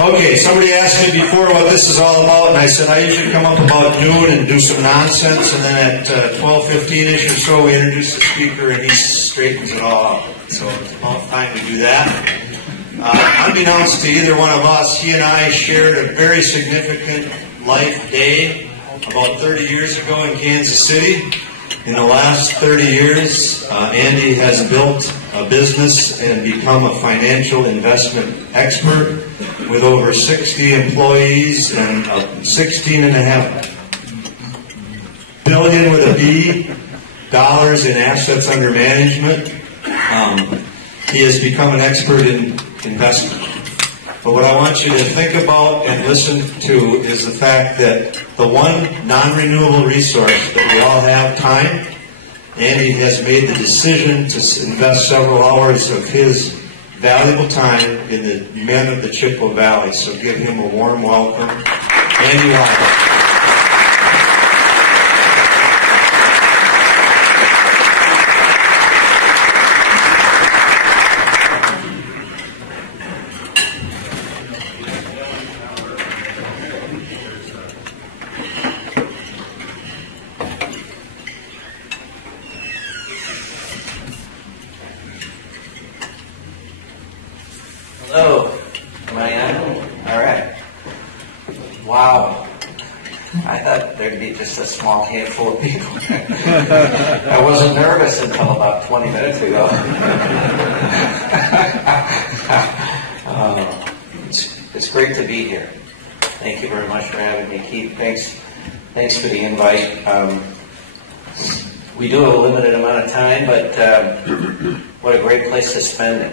Okay, somebody asked me before what this is all about, and I said I usually come up about noon and do some nonsense, and then at 12:15-ish or so we introduce the speaker and he straightens it all out. So it's about time to do that. Unbeknownst to either one of us, he and I shared a very significant life day about 30 years ago in Kansas City. In the last 30 years, Andy has built a business and become a financial investment expert with over 60 employees and $16.5 billion with a B dollars in assets under management. He has become an expert in investment. But what I want you to think about and listen to is the fact that the one non-renewable resource that we all have, time, Andy has made the decision to invest several hours of his valuable time in the men of the Chippewa Valley. So give him a warm welcome. Andy WI. Hello, am I on? All right. Wow. I thought there'd be just a small handful of people. I wasn't nervous until about 20 minutes ago. It's great to be here. Thank you very much for having me, Keith. Thanks for the invite. We do have a limited amount of time, but what a great place to spend it.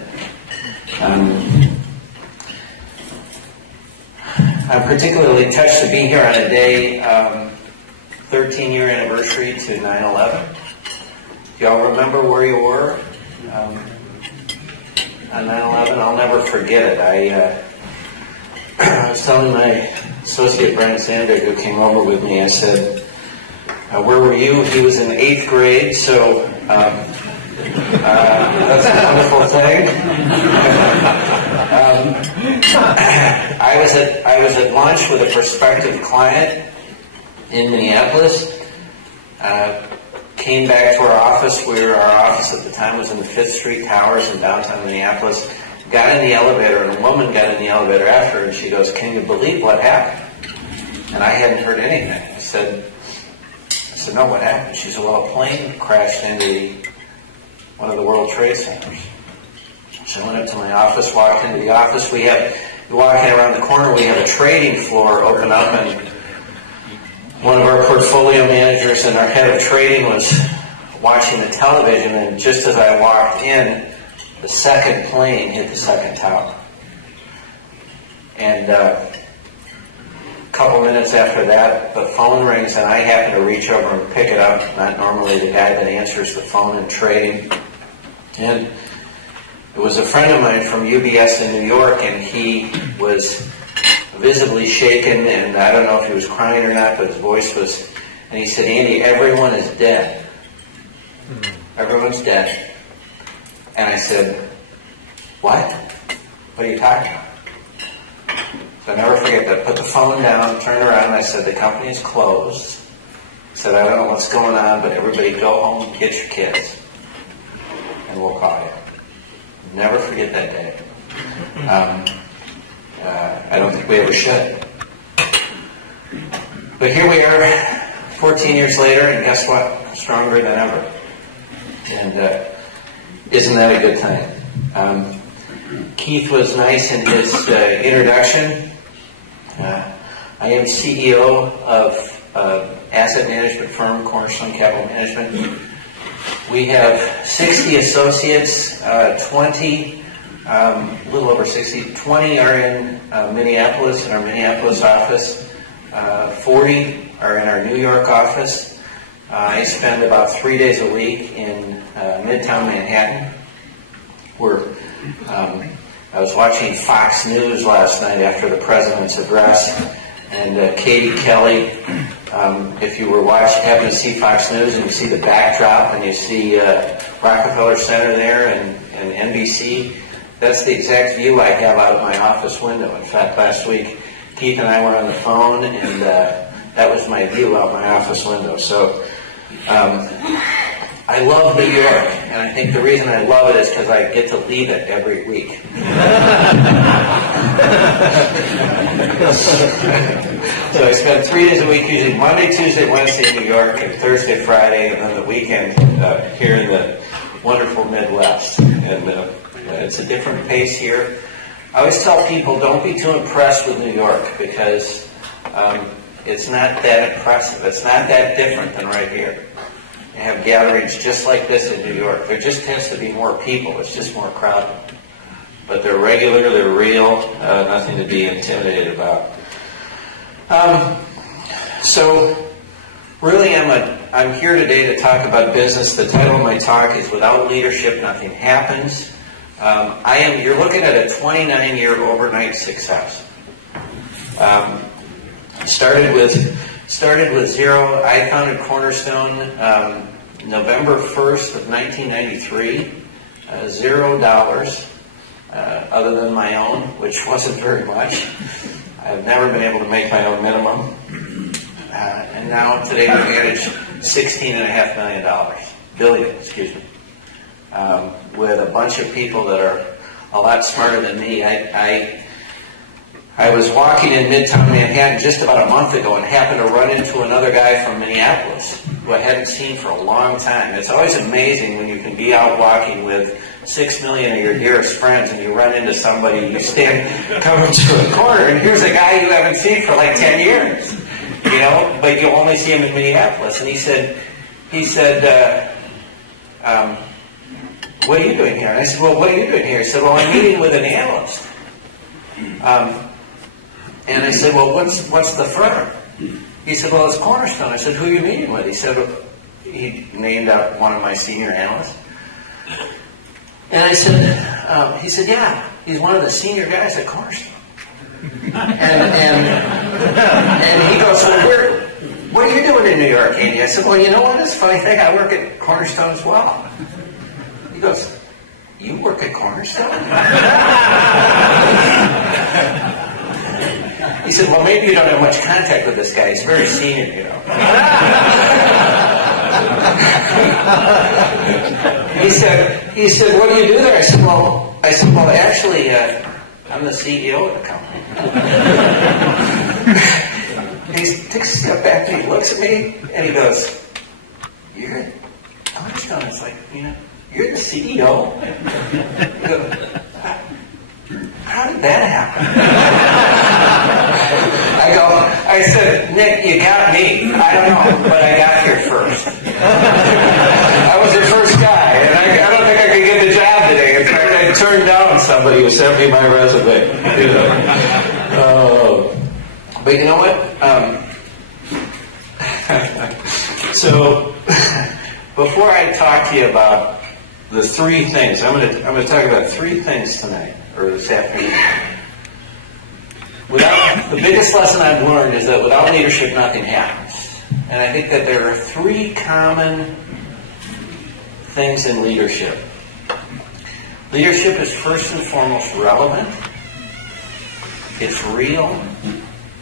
I'm particularly touched to be here on a day, 13-year anniversary to 9/11. Do y'all remember where you were on 9/11? I'll never forget it. I was telling my associate Brian Sandberg, who came over with me, I said, where were you? He was in 8th grade, so that's a wonderful thing. I was at lunch with a prospective client in Minneapolis. Came back to our office. Our office at the time was in the 5th Street Towers in downtown Minneapolis. Got in the elevator, and a woman got in the elevator after her, and she goes, "Can you believe what happened?" And I hadn't heard anything. I said, "No, what happened?" She said, "Well, a plane crashed into one of the World Trade Centers." So I went up to my office, walked into the office. Walking around the corner, we had a trading floor open up, and one of our portfolio managers and our head of trading was watching the television, and just as I walked in, the second plane hit the second tower. And a couple minutes after that, the phone rings, and I happen to reach over and pick it up. Not normally the guy that answers the phone in trading. And it was a friend of mine from UBS in New York, and he was visibly shaken, and I don't know if he was crying or not, but his voice was, and he said, "Andy, everyone is dead. Everyone's dead." And I said, "What? What are you talking about?" So I'll never forget that. Put the phone down, turned around, and I said, "The company is closed." I said, "I don't know what's going on, but everybody go home, get your kids, and we'll call you." Never forget that day. I don't think we ever should. But here we are, 14 years later, and guess what? Stronger than ever. And isn't that a good thing? Keith was nice in his introduction. I am CEO of asset management firm, Cornerstone Capital Management. We have 60 associates, 20, a little over 60, 20 are in Minneapolis, in our Minneapolis office, 40 are in our New York office. I spend about 3 days a week in Midtown Manhattan. I was watching Fox News last night after the President's address, and Katie Kelly, if you happen to see Fox News and you see the backdrop and you see Rockefeller Center there and NBC, that's the exact view I have out of my office window. In fact, last week, Keith and I were on the phone, and that was my view out my office window. So I love New York, and I think the reason I love it is because I get to leave it every week. So I spend 3 days a week, usually Monday, Tuesday, Wednesday in New York, and Thursday, Friday, and then the weekend here in the wonderful Midwest. And it's a different pace here. I always tell people, don't be too impressed with New York, because it's not that impressive. It's not that different than right here. You have gatherings just like this in New York. There just tends to be more people. It's just more crowded. But they're regular, they're real, nothing to be intimidated about. So really I'm here today to talk about business. The title of my talk is Without Leadership, Nothing Happens. You're looking at a 29-year overnight success. Started with zero. I founded Cornerstone November 1st of 1993. $0 other than my own, which wasn't very much. I've never been able to make my own minimum. And now today we manage $16.5 billion, with a bunch of people that are a lot smarter than me. I was walking in Midtown Manhattan just about a month ago and happened to run into another guy from Minneapolis who I hadn't seen for a long time. It's always amazing when you can be out walking with 6 million of your dearest friends and you run into somebody, you stand coming to a corner, and here's a guy you haven't seen for like 10 years, but you only see him in Minneapolis. And he said, what are you doing here? And I said, well, what are you doing here? He said, well, I'm meeting with an analyst. And I said, well, what's the firm? He said, well, it's Cornerstone. I said, who are you meeting with? He said, he named out one of my senior analysts. And I said, he said, yeah, he's one of the senior guys at Cornerstone. And he goes, well, what are you doing in New York, Andy? I said, well, you know what? It's a funny thing. I work at Cornerstone as well. He goes, you work at Cornerstone? He said, well, maybe you don't have much contact with this guy. He's very senior, He said, what do you do there? I said, well, actually, I'm the CEO of the company. He takes a step back and he looks at me and he goes, you're at Cornerstone? It's like, you're the CEO? He goes, how did that happen? I said, Nick, you got me. I don't know, but I got here first. I was the first guy, and I don't think I could get the job today. In fact, I turned down somebody who sent me my resume. But you know what? So, before I talk to you about the three things, I'm going to talk about three things tonight, or this afternoon. The biggest lesson I've learned is that without leadership, nothing happens. And I think that there are three common things in leadership. Leadership is first and foremost relevant, it's real,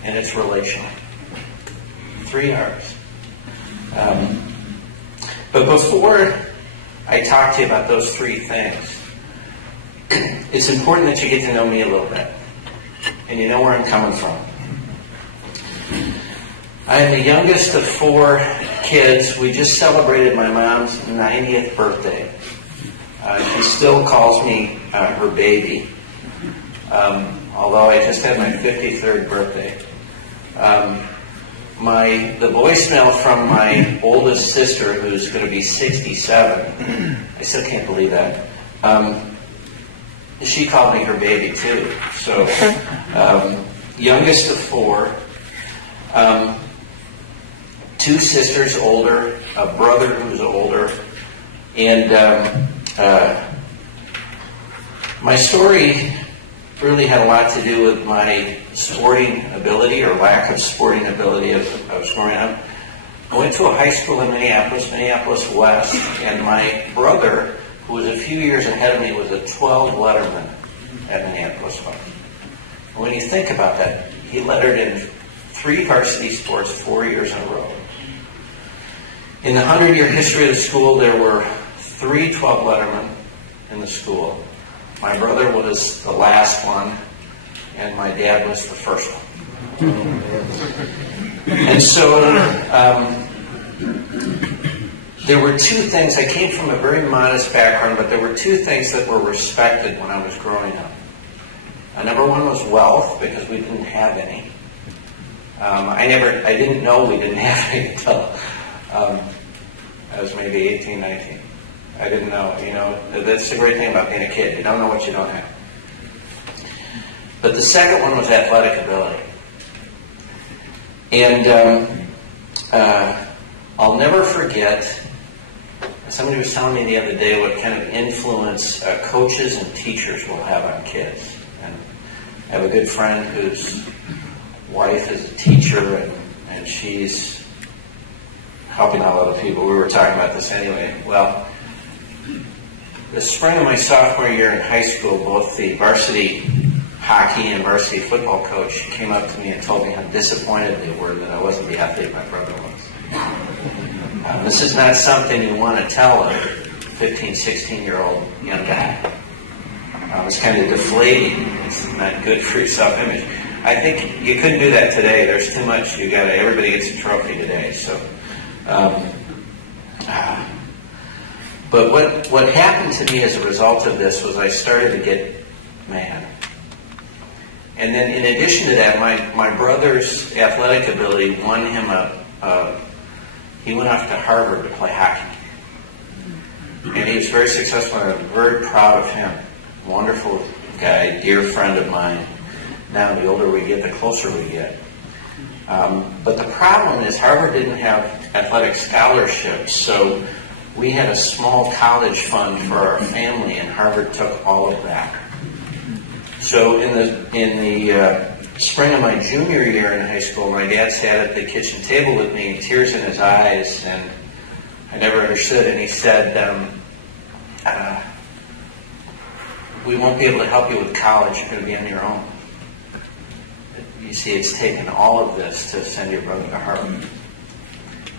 and it's relational. 3 R's. But before I talk to you about those three things, it's important that you get to know me a little bit. And you know where I'm coming from. I'm the youngest of 4 kids. We just celebrated my mom's 90th birthday. She still calls me her baby, although I just had my 53rd birthday. The voicemail from my oldest sister, who's going to be 67, I still can't believe that. She called me her baby too. So, youngest of 4, 2 sisters older, a brother who's older, and my story really had a lot to do with my sporting ability or lack of sporting ability as I was growing up. I went to a high school in Minneapolis West, and my brother, who was a few years ahead of me, was a 12 letterman. at Minneapolis Park. When you think about that, he lettered in 3 varsity sports 4 years in a row. In the 100-year history of the school, there were 3 12 lettermen in the school. My brother was the last one, and my dad was the first one. And so there were 2 things. I came from a very modest background, but there were 2 things that were respected when I was growing up. Number 1 was wealth, because we didn't have any. I didn't know we didn't have any until I was maybe 18, 19. I didn't know. You know, that's the great thing about being a kid. You don't know what you don't have. But the second one was athletic ability. And I'll never forget, somebody was telling me the other day what kind of influence coaches and teachers will have on kids. And I have a good friend whose wife is a teacher, and she's helping out other people. We were talking about this anyway. Well, the spring of my sophomore year in high school, both the varsity hockey and varsity football coach came up to me and told me how disappointed they were that I wasn't the athlete my brother was. This is not something you want to tell a 15, 16-year-old young guy. It's kind of deflating. It's not good for your self-image. I think you couldn't do that today. There's too much. Everybody gets a trophy today. So, but what happened to me as a result of this was I started to get mad. And then in addition to that, my brother's athletic ability won him he went off to Harvard to play hockey. And he was very successful, and I'm very proud of him. Wonderful guy, dear friend of mine. Now, the older we get, the closer we get. But the problem is Harvard didn't have athletic scholarships, so we had a small college fund for our family, and Harvard took all of that. So in the spring of my junior year in high school, my dad sat at the kitchen table with me, tears in his eyes, and I never understood. And he said, "We won't be able to help you with college. You're going to be on your own. You see, it's taken all of this to send your brother to Harvard."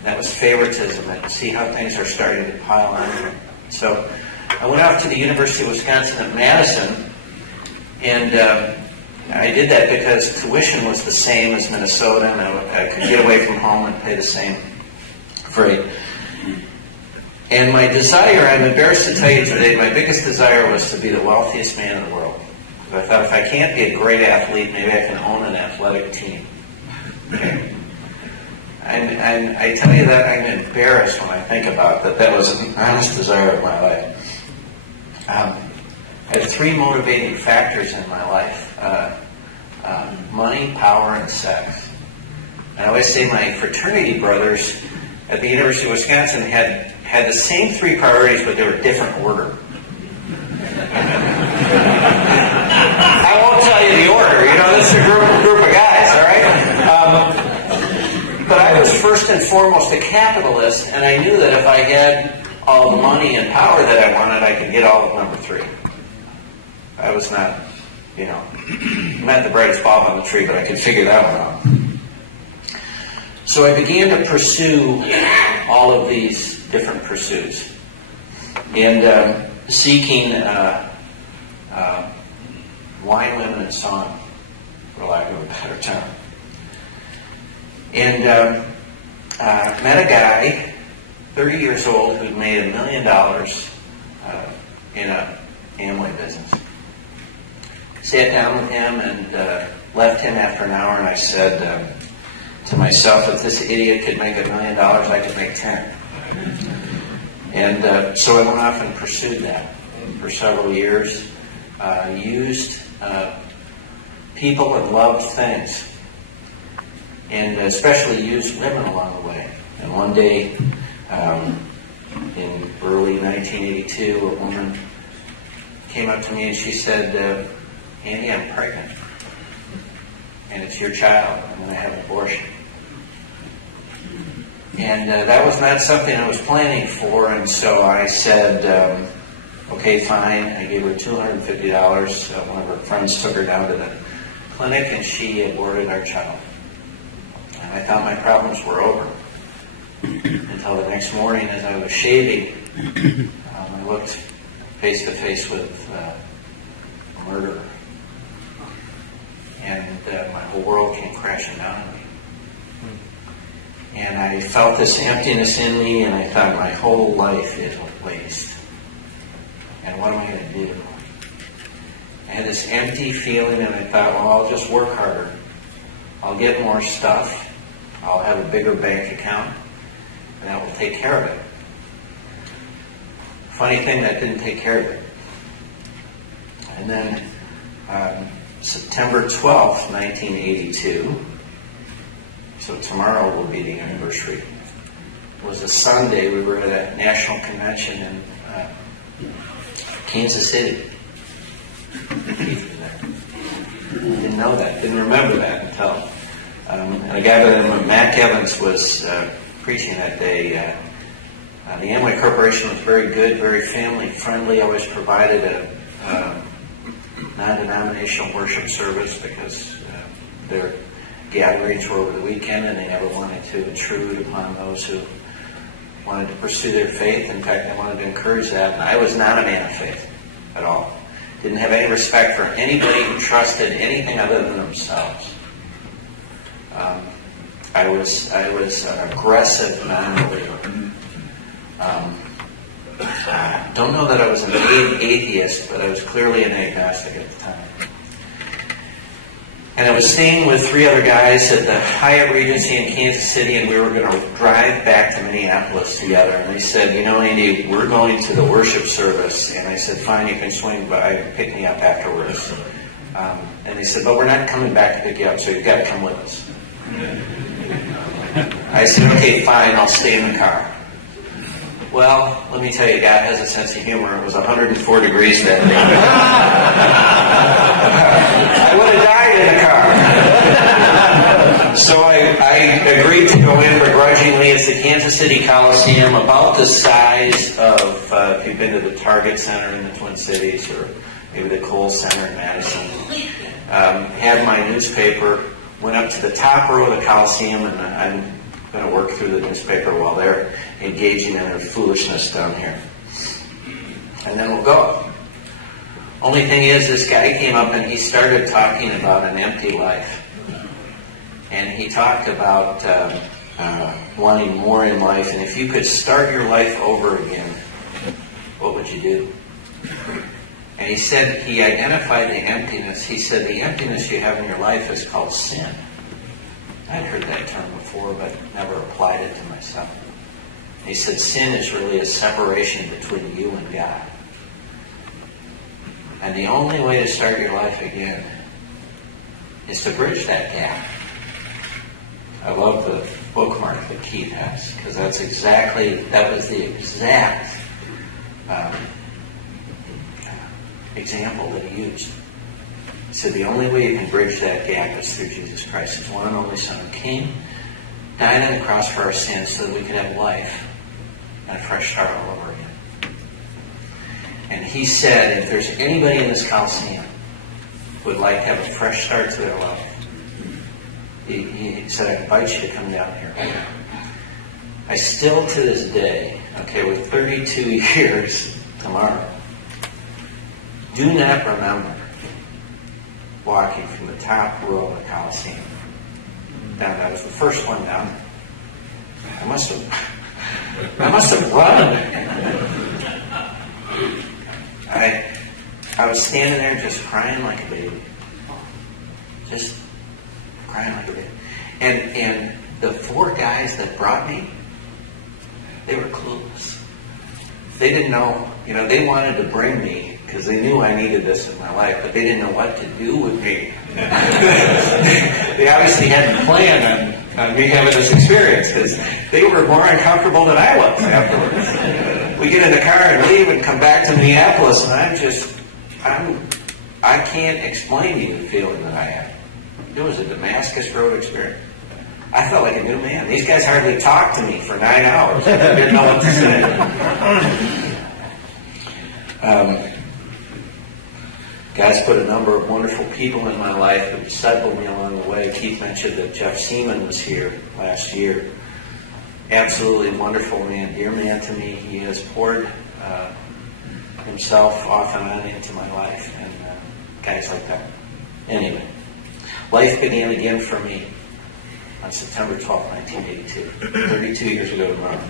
That was favoritism. I see how things are starting to pile on. So I went off to the University of Wisconsin at Madison, and I did that because tuition was the same as Minnesota, and I could get away from home and pay the same freight. And my desire, I'm embarrassed to tell you today, my biggest desire was to be the wealthiest man in the world. I thought, if I can't be a great athlete, maybe I can own an athletic team. Okay? And I tell you that I'm embarrassed when I think about that. That was an honest desire of my life. I had 3 motivating factors in my life. Money, power, and sex. And I always say my fraternity brothers at the University of Wisconsin had the same 3 priorities, but they were different order. I won't tell you the order. This is a group of guys, all right? But I was first and foremost a capitalist, and I knew that if I had all the money and power that I wanted, I could get all of number 3. I was not, not the brightest bulb on the tree, but I could figure that one out. So I began to pursue all of these different pursuits, and seeking wine, women, and song, for lack of a better term. And met a guy, 30 years old, who'd made $1 million in an Amway business. Sat down with him and left him after an hour, and I said to myself, if this idiot could make $1 million, I could make 10. And so I went off and pursued that for several years. Used people and loved things, and especially used women along the way. And one day, in early 1982, a woman came up to me and she said, "Andy, I'm pregnant, and it's your child. I'm going to have an abortion." And that was not something I was planning for, and so I said, Okay, fine. I gave her $250. One of her friends took her down to the clinic, and she aborted our child. And I thought my problems were over. Until the next morning, as I was shaving, I looked face to face with a murderer. And my whole world came crashing down on me. And I felt this emptiness in me, and I thought my whole life is a waste. And what am I going to do? I had this empty feeling, and I thought, well, I'll just work harder. I'll get more stuff. I'll have a bigger bank account, and that will take care of it. Funny thing, that didn't take care of it. And then September 12th, 1982, so tomorrow will be the anniversary, was a Sunday. We were at a national convention in Kansas City. Didn't know that, didn't remember that until a guy by the name of Matt Evans was preaching that day. The Amway Corporation was very good, very family friendly, always provided a non-denominational worship service because their gatherings were over the weekend, and they never wanted to intrude upon those who wanted to pursue their faith. In fact, they wanted to encourage that. And I was not a man of faith at all. Didn't have any respect for anybody who trusted anything other than themselves. I was an aggressive non-believer. Don't know that I was an atheist, but I was clearly an agnostic at the time. And I was staying with 3 other guys at the Hyatt Regency in Kansas City, and we were going to drive back to Minneapolis together. And they said, you know, Andy, we're going to the worship service. And I said, fine, you can swing by and pick me up afterwards. And they said, but we're not coming back to pick you up, so you've got to come with us. I said, okay, fine, I'll stay in the car. Well, let me tell you, God has a sense of humor. It was 104 degrees that day. I would have died in the car. So I agreed to go in begrudgingly. It's the Kansas City Coliseum, about the size of, if you've been to the Target Center in the Twin Cities, or maybe the Kohl Center in Madison. Had my newspaper, went up to the top row of the Coliseum, and I'm going to work through the newspaper while they're engaging in their foolishness down here. And then we'll go. Only thing is, this guy came up and he started talking about an empty life. And he talked about wanting more in life. And if you could start your life over again, what would you do? And he said, he identified the emptiness. He said, the emptiness you have in your life is called sin. I'd heard that term before, but never applied it to myself. He said, sin is really a separation between you and God. And the only way to start your life again is to bridge that gap. I love the bookmark that Keith has, because that was the exact example that he used. He said the only way you can bridge that gap is through Jesus Christ, His one and only Son, who came, died on the cross for our sins so that we could have life and a fresh start all over again. And he said, if there's anybody in this Coliseum who would like to have a fresh start to their life, he said, I invite you to come down here. I still, to this day, with 32 years tomorrow, do not remember walking from the top row of the Coliseum down. I was the first one down there. I must have run. I was standing there just crying like a baby. Just crying like a baby. And the 4 guys that brought me, they were clueless. They didn't know, they wanted to bring me because they knew I needed this in my life, but they didn't know what to do with me. They obviously hadn't planned on me having this experience, because they were more uncomfortable than I was afterwards. We get in the car and leave and come back to Minneapolis, and I can't explain to you the feeling that I had. It was a Damascus Road experience. I felt like a new man. These guys hardly talked to me for 9 hours. I didn't know what to say. God's put a number of wonderful people in my life who discipled me along the way. Keith mentioned that Jeff Seaman was here last year. Absolutely wonderful man, dear man to me. He has poured himself off and on into my life, and guys like that. Anyway, life began again for me on September 12, 1982, 32 years ago tomorrow.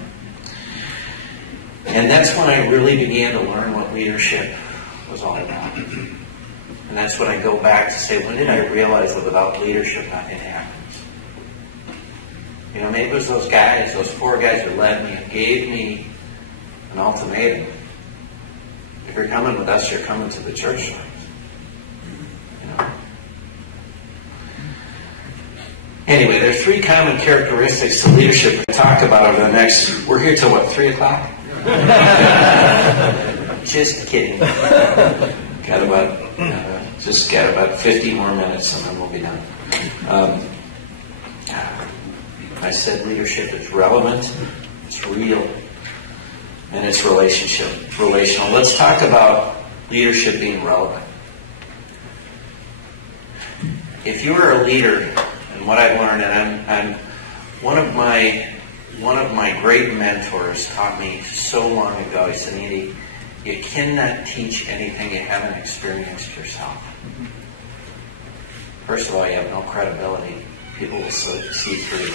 And that's when I really began to learn what leadership was all about. And that's when I go back to say, when did I realize that without leadership nothing happens? You know, maybe it was those guys, those 4 guys who led me and gave me an ultimatum. If you're coming with us, you're coming to the church service. You know. Anyway, there's 3 common characteristics to leadership we talk about over the next, we're here till what, 3 o'clock? Just kidding. Got about 50 more minutes and then we'll be done. I said leadership is relevant, it's real, and it's relational. Let's talk about leadership being relevant. If you are a leader, and what I've learned, and I'm one of my great mentors taught me so long ago. He said, Andy, you cannot teach anything you haven't experienced yourself. First of all, you have no credibility. People will see through you.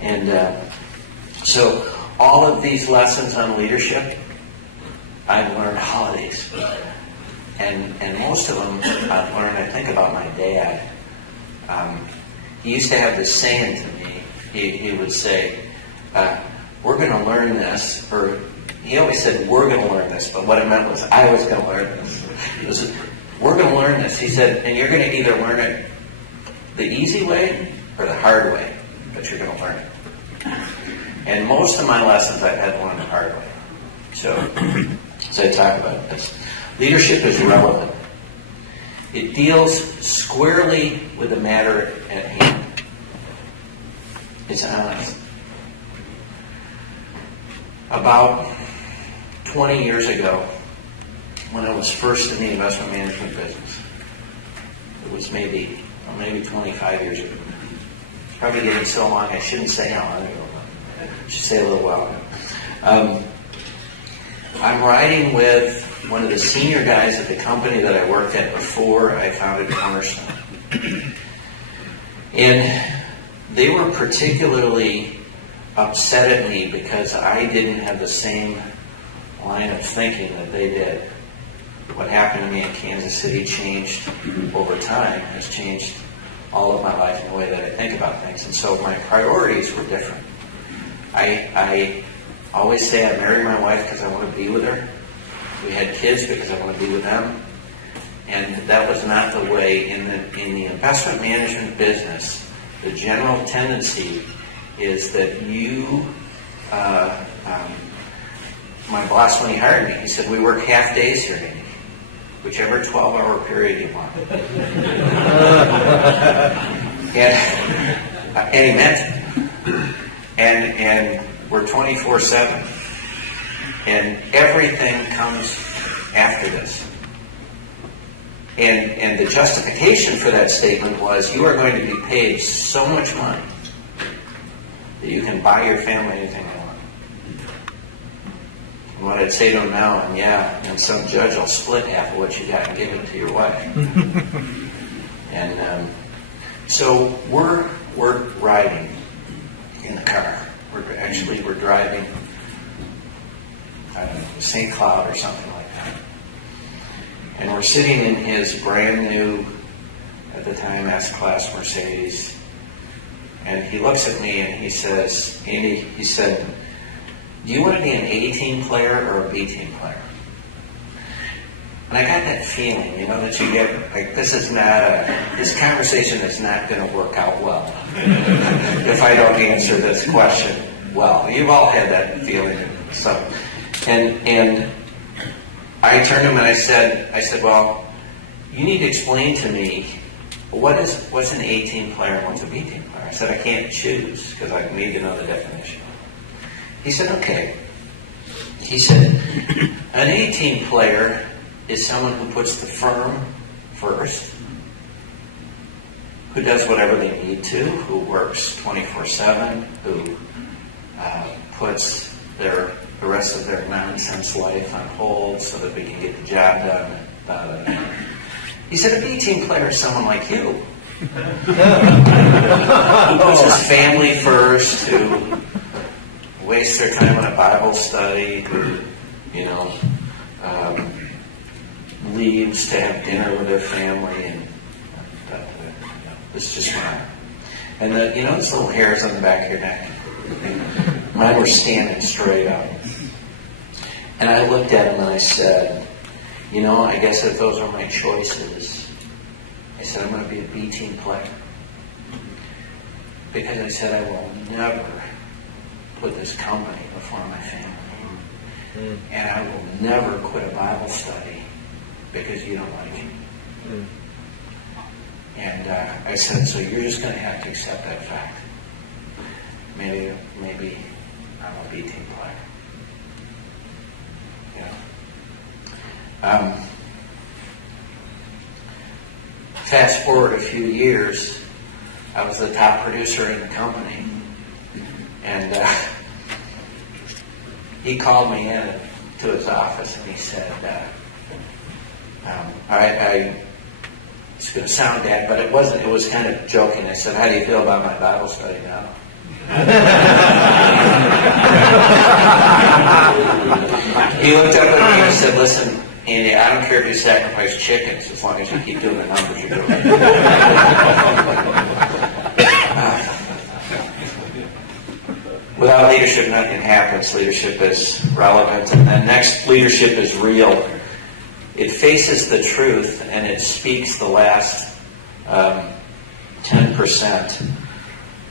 And so all of these lessons on leadership, I've learned all of these. And most of them I've learned, I think about my dad. He used to have this saying to me. He would say, we're going to learn this, or he always said, we're going to learn this, but what it meant was I was going to learn this. It was, we're going to learn this. He said, and you're going to either learn it the easy way or the hard way, but you're going to learn it. And most of my lessons I've had to learn the hard way. So I talk about this. Leadership is relevant. It deals squarely with the matter at hand. It's honest. About 20 years ago, when I was first in the investment management business, it was maybe 25 years ago. It's probably getting so long I shouldn't say how long ago. I should say a little while. I'm riding with one of the senior guys at the company that I worked at before I founded Cornerstone. And they were particularly upset at me because I didn't have the same line of thinking that they did. What happened to me in Kansas City changed over time, has changed all of my life in the way that I think about things. And so my priorities were different. I always say I married my wife because I want to be with her. We had kids because I want to be with them. And that was not the way. In the investment management business, the general tendency is that you, my boss when he hired me, he said, we work half days here, Andy. Whichever 12-hour period you want. and he meant it. And we're 24/7. And everything comes after this. And the justification for that statement was you are going to be paid so much money that you can buy your family anything you want. And what I'd say to him now, and some judge will split half of what you got and give it to your wife. And so we're riding in the car. We're driving, I don't know, St. Cloud or something like that. And we're sitting in his brand new, at the time, S-Class Mercedes. And he looks at me and he says, Andy, he said, do you want to be an A-team player or a B-team player? And I got that feeling, that you get, like, this conversation is not going to work out well if I don't answer this question well. You've all had that feeling. So, and I turned to him and I said, well, you need to explain to me what's an A-team player and what's a B-team player. I said, I can't choose because I need to know the definition. He said, okay. He said, An A-team player is someone who puts the firm first, who does whatever they need to, who works 24/7, who puts the rest of their nonsense life on hold so that we can get the job done. He said a B-team player is someone like you, who puts his family first, who wastes their time on a Bible study, who, leaves to have dinner with their family, and it's just mine. And those little hairs on the back of your neck, mine were standing straight up. And I looked at him and I said, I guess if those are my choices, I said, I'm going to be a B-team player. Because I said, I will never put this company before my family. And I will never quit a Bible study because you don't like it. And I said, so you're just going to have to accept that fact. Maybe I'm a B-team player. Fast forward a few years, I was the top producer in the company. And he called me in to his office and he said, it's going to sound bad, but it wasn't. It was kind of joking. I said, how do you feel about my Bible study now? He looked up at me and said, listen, Andy, I don't care if you sacrifice chickens as long as you keep doing the numbers you're doing. Without leadership, nothing happens. Leadership is relevant. And then next, leadership is real. It faces the truth and it speaks the last 10%.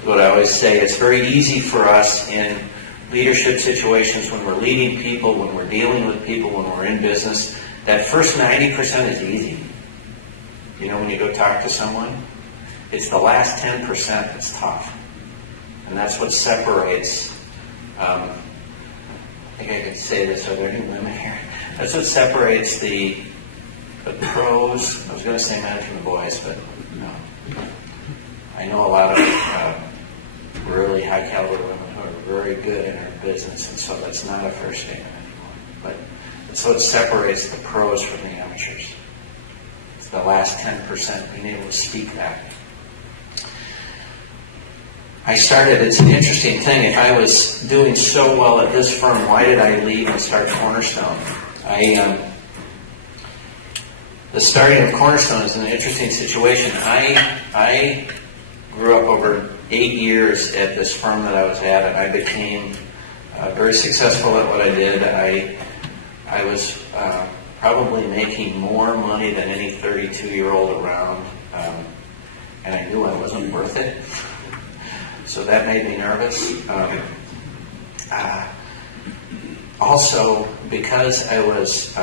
What I always say, it's very easy for us in leadership situations when we're leading people, when we're dealing with people, when we're in business. That first 90% is easy. When you go talk to someone, it's the last 10% that's tough. And that's what separates, I think I can say this, are there any women here? That's what separates the pros, I was going to say men from the boys, but no. I know a lot of really high caliber women who are very good in our business, and so that's not a fair statement anymore. But that's what separates the pros from the amateurs. It's the last 10% being able to speak that. It's an interesting thing. If I was doing so well at this firm, why did I leave and start Cornerstone? The starting of Cornerstone is an interesting situation. I grew up over 8 years at this firm that I was at, and I became very successful at what I did. I was probably making more money than any 32-year-old around, and I knew I wasn't worth it. So that made me nervous. Also, because I was,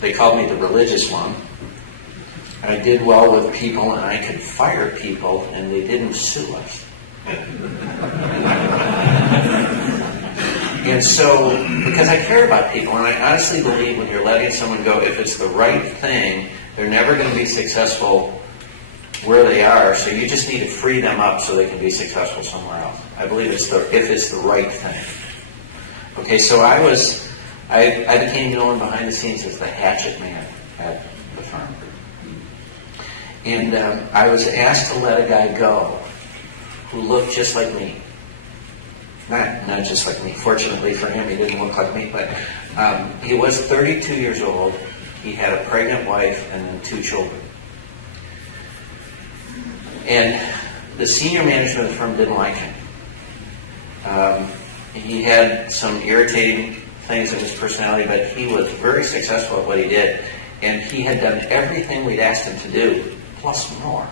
they called me the religious one, I did well with people and I could fire people and they didn't sue us. And so, because I care about people, and I honestly believe when you're letting someone go, if it's the right thing, they're never going to be successful where they are, so you just need to free them up so they can be successful somewhere else. I believe if it's the right thing. Okay, so I became known behind the scenes as the hatchet man at the firm. And I was asked to let a guy go who looked just like me. Not just like me. Fortunately for him, he didn't look like me, but he was 32 years old. He had a pregnant wife and 2 children. And the senior management of the firm didn't like him. He had some irritating things in his personality, but he was very successful at what he did. And he had done everything we'd asked him to do, plus more.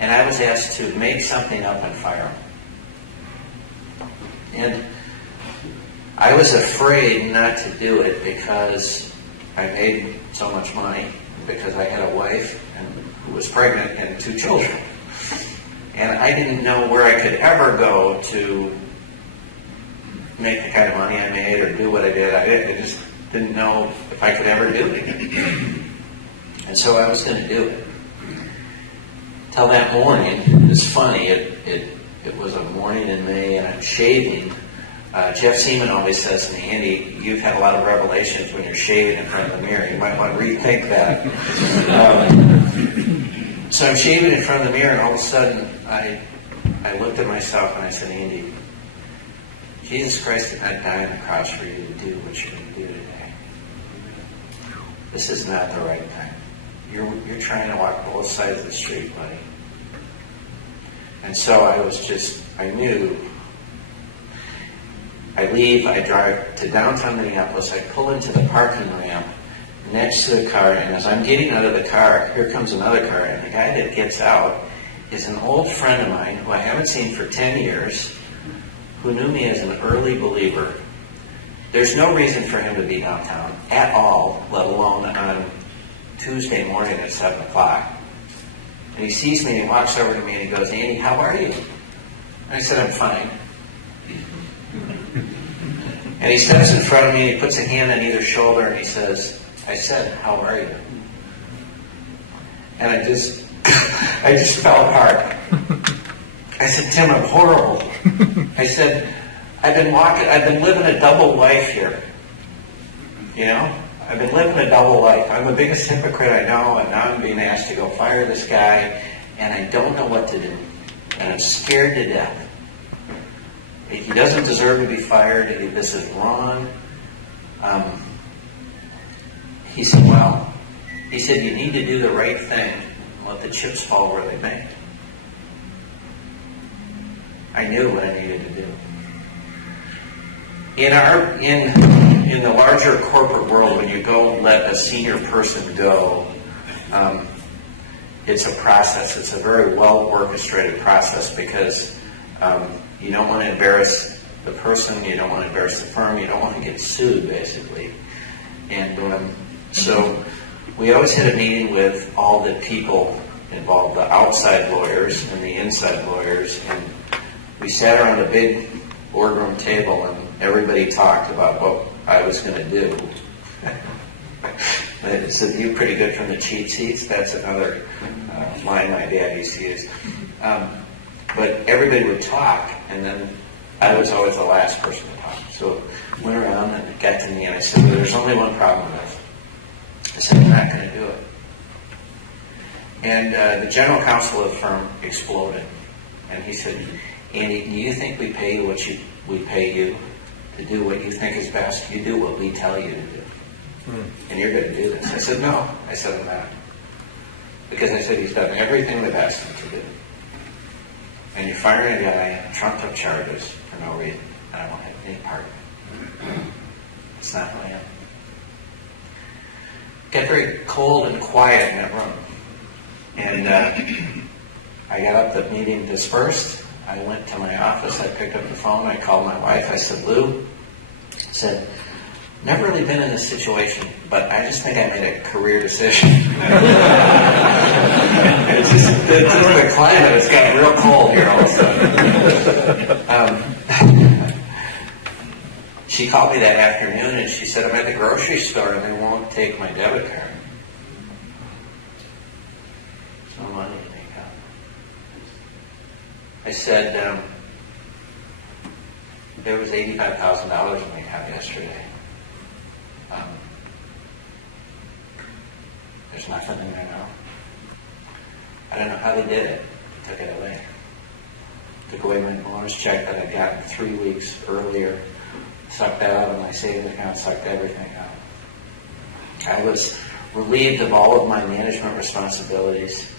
And I was asked to make something up and fire him. And I was afraid not to do it because I made so much money, because I had a wife who was pregnant and 2 children. And I didn't know where I could ever go to make the kind of money I made or do what I did. didn't know if I could ever do it. And so I was going to do it. Till that morning, it's funny, it was a morning in May and I'm shaving. Jeff Seaman always says to me, Andy, you've had a lot of revelations when you're shaving in front of the mirror. You might want to rethink that. So I'm shaving in front of the mirror, and all of a sudden, I looked at myself and I said, Andy, Jesus Christ did not die on the cross for you to do what you're going to do today. This is not the right time. You're trying to walk both sides of the street, buddy. And so I knew. I leave, I drive to downtown Minneapolis, I pull into the parking ramp next to the car, and as I'm getting out of the car, here comes another car, and the guy that gets out is an old friend of mine who I haven't seen for 10 years, who knew me as an early believer. There's no reason for him to be downtown at all, let alone on Tuesday morning at 7 o'clock. And he sees me and he walks over to me and he goes, Andy, how are you? And I said, I'm fine. And he steps in front of me and he puts a hand on either shoulder and he says, I said, how are you? And I just fell apart. I said, Tim, I'm horrible. I said, I've been living a double life here. You know? I've been living a double life. I'm the biggest hypocrite I know, and now I'm being asked to go fire this guy, and I don't know what to do. And I'm scared to death. He doesn't deserve to be fired. This is wrong. He said, well, you need to do the right thing and let the chips fall where they may. I knew what I needed to do. In the larger corporate world, when you go let a senior person go, it's a process. It's a very well orchestrated process because you don't want to embarrass the person, you don't want to embarrass the firm, you don't want to get sued, basically. And so we always had a meeting with all the people involved, the outside lawyers and the inside lawyers, and we sat around a big boardroom table and everybody talked about what I was going to do. They said, "You pretty good from the cheat sheets." That's another line my dad used to use. But everybody would talk, and then I was always the last person to talk. So I went around and it got to me, and I said, well, there's only one problem with it. I said, I'm not going to do it. And the general counsel of the firm exploded. And he said, Andy, do you think we pay you what we pay you to do what you think is best? You do what we tell you to do. And you're going to do this. I said, no. I said, I'm not. Because I said, he's done everything they've asked him to do. And you're firing a guy on trumped up charges for no reason. And I don't have any part of it. It's not who I am. It got very cold and quiet in that room. And I got up, the meeting dispersed. I went to my office, I picked up the phone, I called my wife, I said, Lou, I said, never really been in this situation, but I just think I made a career decision. It's just the climate, it's gotten real cold here all of a sudden. She called me that afternoon and she said, I'm at the grocery store and they won't take my debit card. There's no money to make out. I said, there was $85,000 in my account yesterday. There's nothing in there now. I don't know how they did it. They took it away. Took away my bonus check that I'd gotten 3 weeks earlier. Sucked that out of my savings account, sucked everything out. I was relieved of all of my management responsibilities.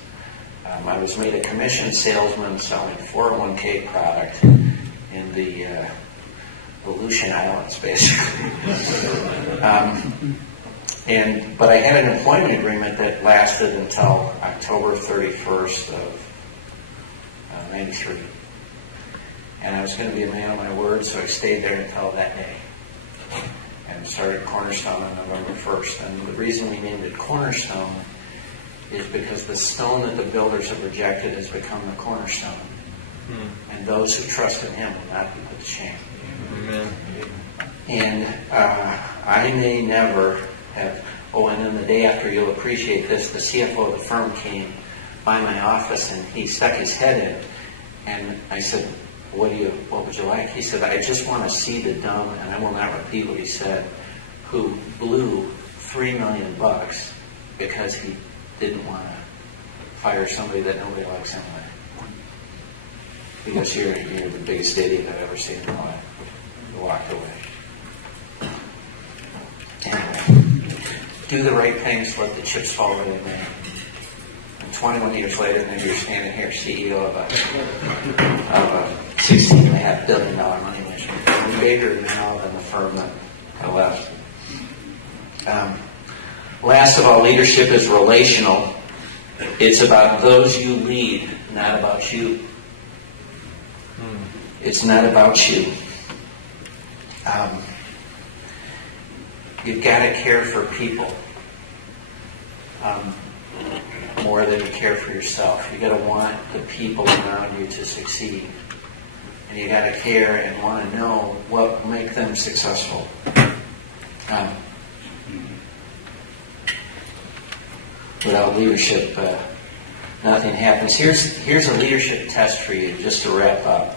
I was made a commission salesman selling 401k product in the Aleutian Islands, basically. But I had an employment agreement that lasted until October 31st of 93. And I was going to be a man of my word, so I stayed there until that day. And started Cornerstone on November 1st. And the reason we named it Cornerstone is because the stone that the builders have rejected has become the cornerstone. And those who trust in him will not be put to shame. Amen. And I may never have, and then the day after, you'll appreciate this, the CFO of the firm came by my office and he stuck his head in. And I said, what would you like? He said, I just want to see the dumb, and I will not repeat what he said, who blew $3 million because he didn't want to fire somebody that nobody likes anyway. Because you're the biggest idiot I've ever seen in my life. He walked away. Anyway, do the right things, let the chips fall where they may. And 21 years later, maybe you're standing here, CEO of a $16.5 billion money manager. We're bigger now than the firm that I left. Last of all, leadership is relational. It's about those you lead, not about you. It's not about you. You've got to care for people more than you care for yourself. You've got to want the people around you to succeed. And you've got to care and want to know what will make them successful. Without leadership, nothing happens. Here's a leadership test for you, just to wrap up.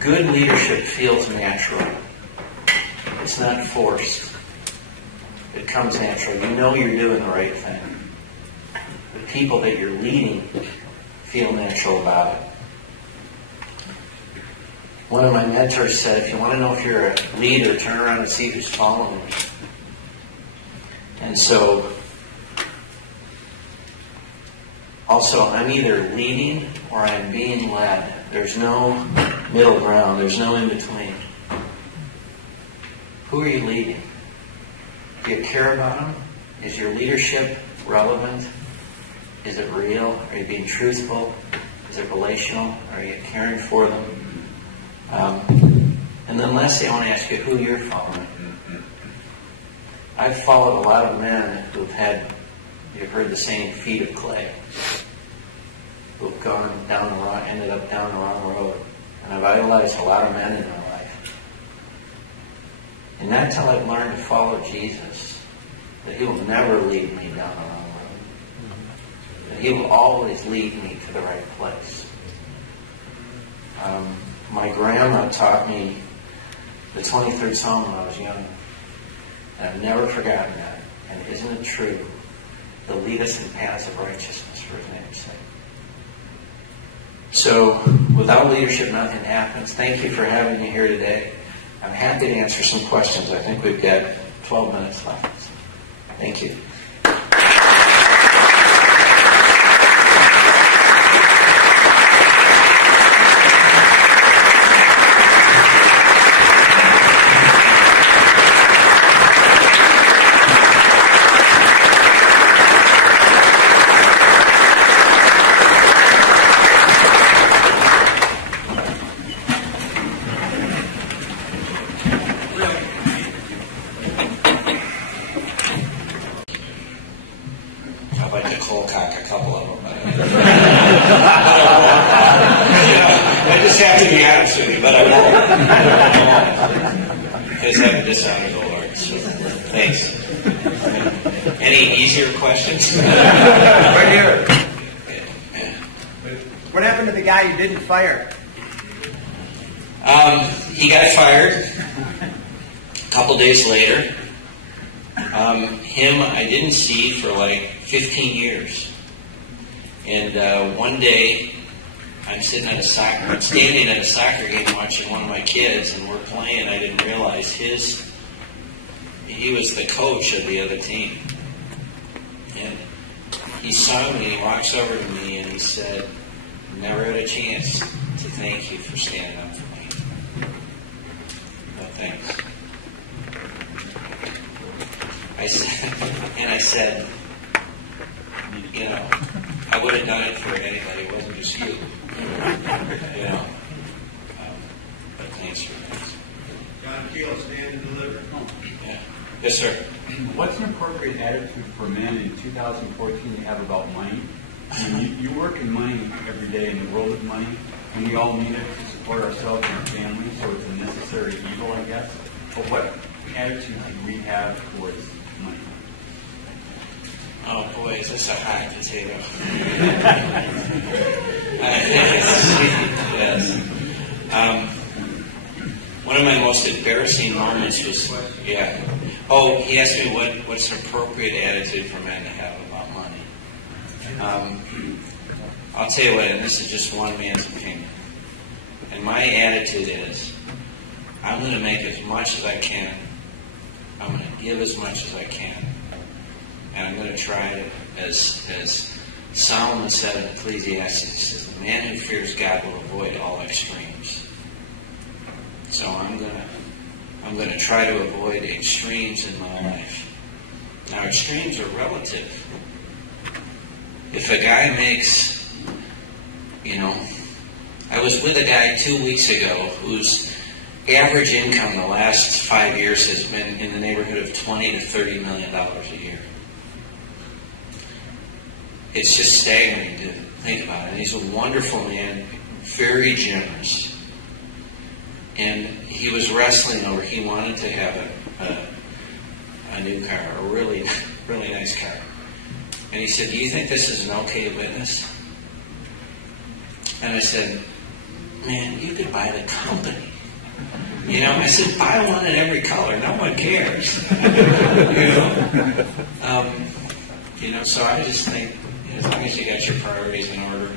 Good leadership feels natural. It's not forced. It comes natural. You know you're doing the right thing. The people that you're leading feel natural about it. One of my mentors said, if you want to know if you're a leader, turn around and see who's following you. And so, also, I'm either leading or I'm being led. There's no middle ground. There's no in between. Who are you leading? Do you care about them? Is your leadership relevant? Is it real? Are you being truthful? Is it relational? Are you caring for them? And then lastly, I want to ask you who you're following. I've followed a lot of men who've had, you've heard the saying, feet of clay, who've gone down the wrong, ended up down the wrong road. And I've idolized a lot of men in my life. And not until I've learned to follow Jesus, that He will never lead me down the wrong road. That He will always lead me to the right place. My grandma taught me the 23rd Psalm when I was young. And I've never forgotten that. And isn't it true? He'll lead us in paths of righteousness for His name's sake. So, without leadership, nothing happens. Thank you for having me here today. I'm happy to answer some questions. I think we've got 12 minutes left. Thank you. Because I would dishonor the Lord. So, thanks. Any easier questions? Right here. What happened to the guy you didn't fire? He got fired a couple days later. Him I didn't see for like 15 years. And one day I'm standing at a soccer game watching one of my kids, and we're playing. I didn't realize he was the coach of the other team. And he saw me, he walks over to me, and he said, never had a chance to thank you for standing up for me. No thanks. I said, you know, I would have done it for anybody. It wasn't just you. You know. But thanks for that. John Keel, stand and deliver. Yeah. Yes, sir. What's an appropriate attitude for men in 2014 to have about money? I mean, you work in money every day in the world of money. and we all need it to support ourselves and our families, so it's a necessary evil, I guess. But what attitude do we have towards money? Oh boy, is this a hot potato? Yes. One of my most embarrassing moments was, Oh, he asked me what's an appropriate attitude for men to have about money. I'll tell you what, and this is just one man's opinion. And my attitude is, I'm going to make as much as I can. I'm going to give as much as I can. And I'm going to try to, as Solomon said in Ecclesiastes, he says, the man who fears God will avoid all extremes. So I'm going to try to avoid extremes in my life. Now, extremes are relative. If a guy makes, I was with a guy 2 weeks ago whose average income the last 5 years has been in the neighborhood of $20 to $30 million a year. It's just staggering to think about it. He's a wonderful man, very generous. And he was wrestling over, he wanted to have a new car, a really, really nice car. And he said, do you think this is an okay witness? And I said, man, you could buy the company. I said, buy one in every color. No one cares. So I just think, as long as you got your priorities in order,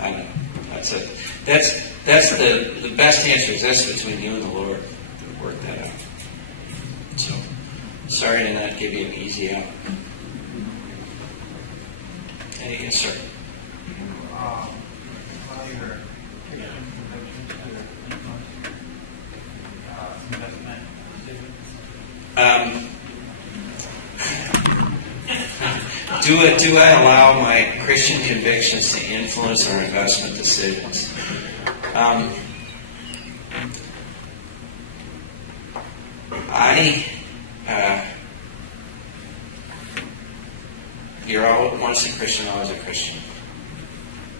I don't know. That's it. That's the best answer is that's between you and the Lord to work that out. So, sorry to not give you an easy out. Yes, sir. Do I allow my Christian convictions to influence our investment decisions? You're once a Christian, always a Christian.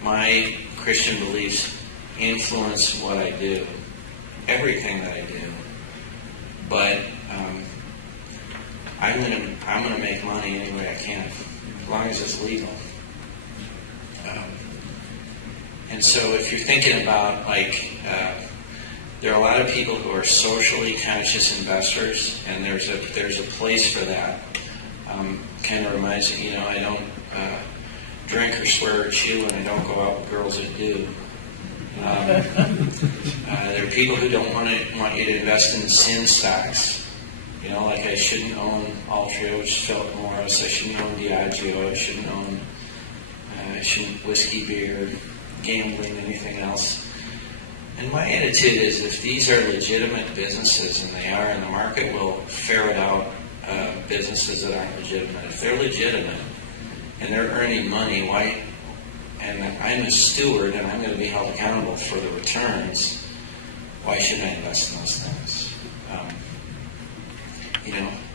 My Christian beliefs influence what I do, everything that I do. But I'm going to make money any way I can, as long as it's legal. And so if you're thinking about, there are a lot of people who are socially conscious investors, and there's a place for that. Kind of reminds me, I don't drink or swear or chew, and I don't go out with girls that do. There are people who don't want you to invest in sin stocks. Like I shouldn't own Altria, which is Philip Morris. I shouldn't own Diageo. I shouldn't whiskey, beer, gambling, anything else. And my attitude is, if these are legitimate businesses, and they are, and the market will ferret out businesses that aren't legitimate. If they're legitimate and they're earning money, why? And I'm a steward, and I'm going to be held accountable for the returns. Why shouldn't I invest in those things?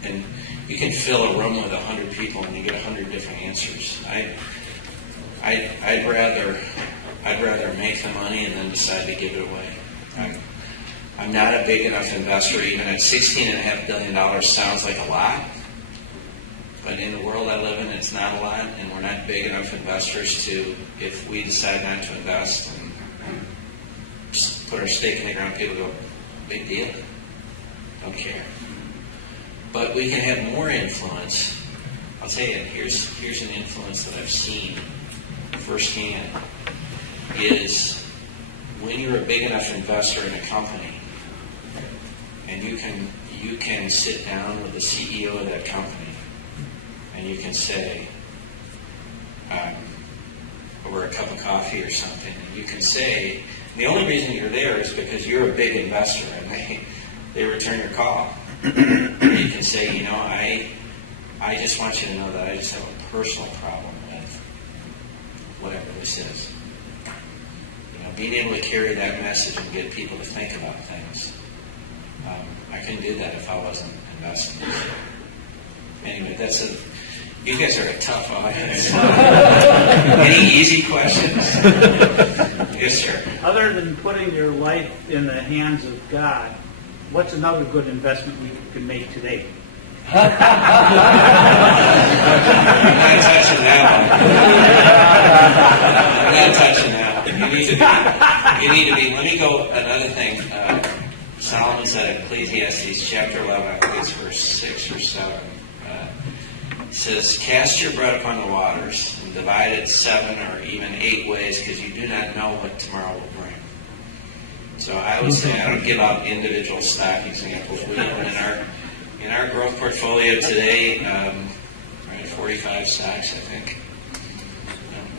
And you can fill a room with 100 people, and you get 100 different answers. I'd rather make the money and then decide to give it away. I'm not a big enough investor. Even at $16.5 billion sounds like a lot, but in the world I live in, it's not a lot, and we're not big enough investors to, if we decide not to invest and just put our stake in the ground, people go, big deal, don't care. But we can have more influence. I'll tell you, here's an influence that I've seen firsthand, is when you're a big enough investor in a company, and you can sit down with the CEO of that company, and you can say, over a cup of coffee or something, and you can say, the only reason you're there is because you're a big investor, and they return your call. And you can say, I just want you to know that I just have a personal problem with whatever this is. Being able to carry that message and get people to think about things. I couldn't do that if I wasn't investing. Anyway, you guys are a tough audience. Any easy questions? Yes, sir. Other than putting your life in the hands of God, what's another good investment we can make today? I'm not touching that one. I'm not touching that one. You need to be. Let me go another thing. Solomon said in Ecclesiastes chapter 11, I think it's verse 6 or 7. It says, "Cast your bread upon the waters, and divide it 7 or even 8 ways, because you do not know what tomorrow will bring." So I would say, I don't give out individual stock examples. We in our growth portfolio today, 45 stocks, I think.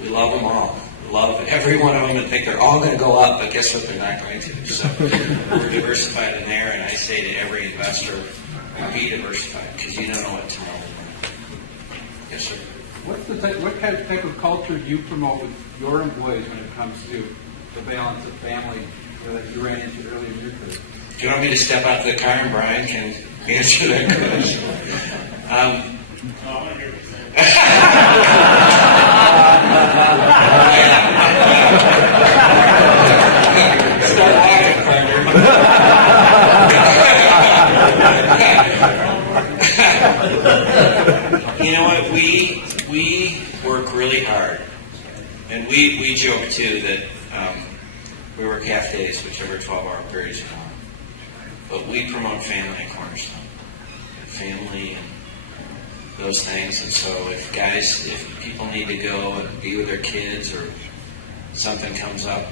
We love them all. Love every one of them and think they're all going to go up, but guess what? They're not going to. So we're diversified in there, and I say to every investor, be diversified, because you don't know what tomorrow will bring. Yes, sir. What type of culture do you promote with your employees when it comes to the balance of family that you ran into earlier in your career? Do you want me to step out to the car and Brian can answer that question? Start laughing, partner. You know what? We work really hard, and we joke too that we work half days, which over 12-hour periods of time. But we promote family at Cornerstone, family and those things. And so if people need to go and be with their kids or something comes up,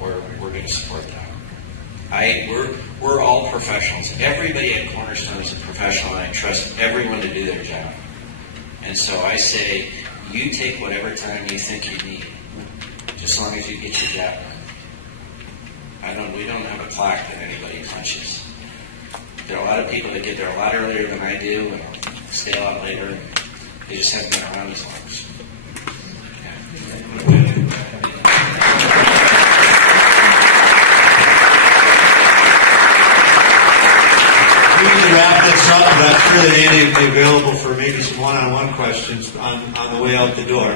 we're going to support that. We're all professionals. Everybody at Cornerstone is a professional, and I trust everyone to do their job. And so I say, you take whatever time you think you need, just as long as you get your job done. We don't have a clock that anybody punches. There are a lot of people that get there a lot earlier than I do, and stay a lot later, and they just haven't been around as long as. We need to wrap this up, but I'm sure that Andy will be available for maybe some one-on-one questions on the way out the door.